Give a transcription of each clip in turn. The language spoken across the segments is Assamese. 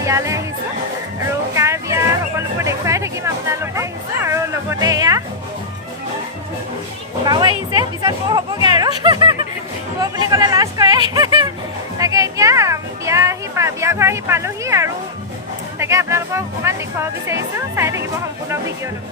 বিয়ালৈ আহিছোঁ আৰু কাৰ বিয়া সকলোবোৰ দেখুৱাই থাকিম আপোনালোকক আহিছোঁ আৰু লগতে এয়া বাও আহিছে পিছত বৌ হ'বগৈ আৰু বৌ বুলি ক'লে লাজ কৰে তাকে এতিয়া বিয়া ঘৰ আহি পালোহি আৰু তাকে আপোনালোকক অকণমান দেখুৱাব বিচাৰিছোঁ চাই থাকিব সম্পূৰ্ণ ভিডিঅ'টো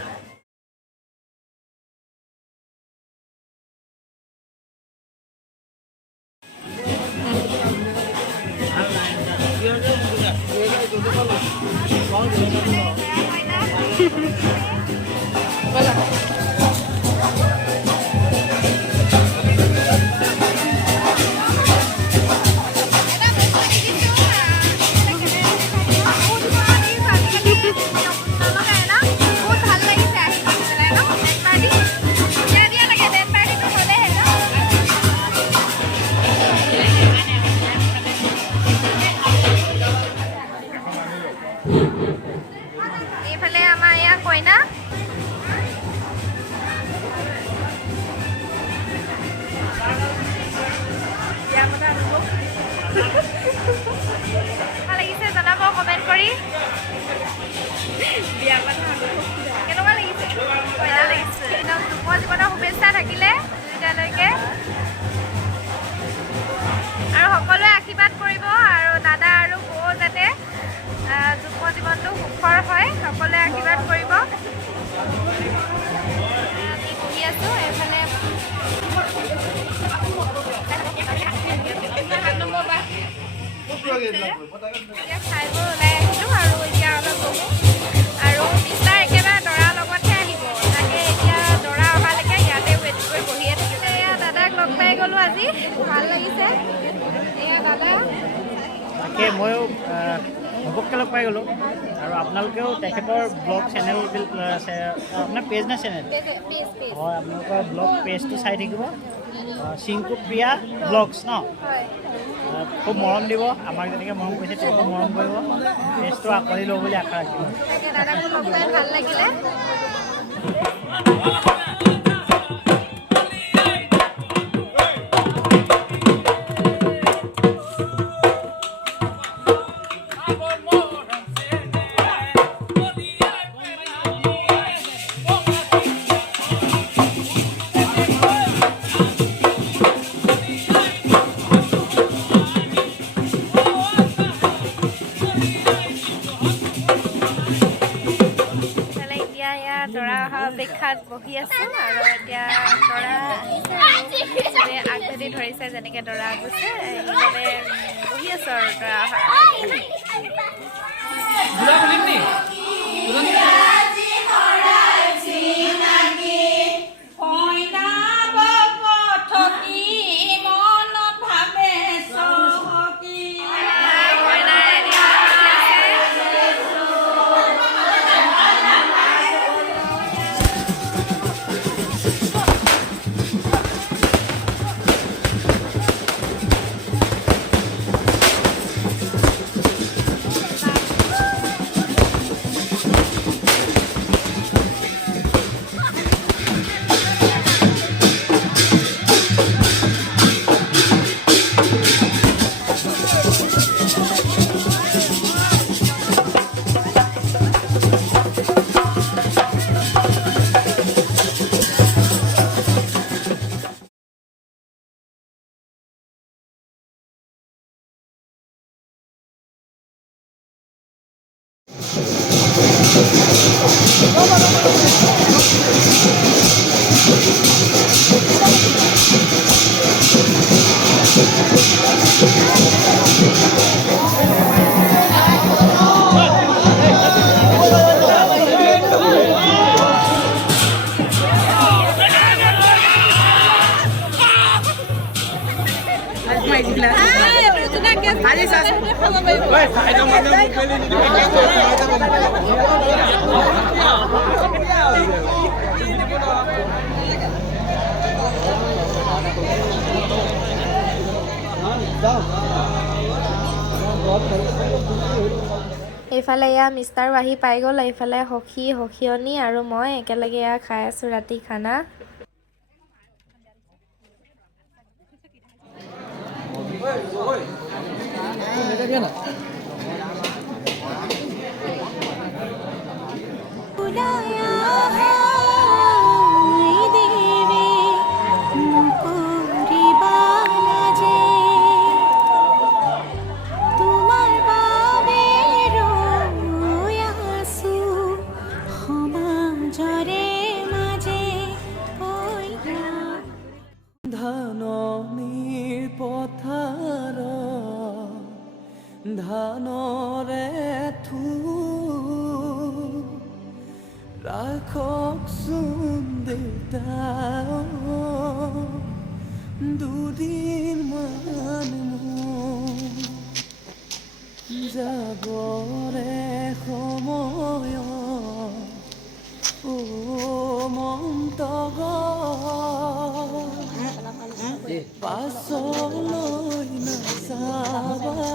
এইফালে আমাৰ এয়া কইনা লাগিছে জনাব কমেণ্ট কৰি কেনেকুৱা লাগিছে কইনা লাগিছে একদম যুৱ জীৱনৰ শুভেচ্ছা থাকিলে দুইটালৈকে আৰু সকলোৱে আশীৰ্বাদ কৰিব আৰু দাদা আৰু বৌ যাতে যুৱ জীৱনটো সুখৰ হয় সকলোৱে আশীৰ্বাদ কৰিব আমি বহি আছোঁ এইফালে খাই বৈ ওলাই আহিলোঁ আৰু এতিয়া অলপ বহোঁ আৰু মিষ্টাৰ একেবাৰে দৰাৰ লগতহে আহিব তাকে এতিয়া দৰা অহালৈকে ইয়াতে ৱেইট কৰি বহিয়ে থাকিব এয়া দাদাক লগ পাই গ'লোঁ আজি ভাল লাগিছে এয়া দাদা তাকে ময়ো ঘপককৈ লগ পাই গ'লোঁ আৰু আপোনালোকেও তেখেতৰ ব্লগ চেনেল আপোনাৰ পেজ নে চেনেল হয় আপোনালোকৰ ব্লগ পেজটো চাই থাকিব চিংকুপ্ৰিয়া ব্লগছ ন খুব মৰম দিব আমাক যেনেকৈ মৰম কৰিছে তেওঁকো মৰম কৰিব পেজটো আঁকোৱালি ল'ব বুলি আশা ৰাখিব দাদাকো লগ পাই ভাল লাগিলে দৰা অহা অপেক্ষাত বহি আছোঁ আৰু এতিয়া দৰা আহিছে আৰু চবে আগবাঢ়ি ধৰিছে যেনেকৈ দৰা গৈছে সেইবাবে বহি আছোঁ আৰু দৰা অহা এইফালে এয়া মিষ্টাৰো আহি পাই গ'ল এইফালে সখী সখীয়নী আৰু মই একেলগে এয়া খাই আছোঁ ৰাতি খানা ধানৰে থু ৰাখকচোন দেউতা দুদিন মান যাবৰে সময় মন্তগ পাছলৈ নাচাবা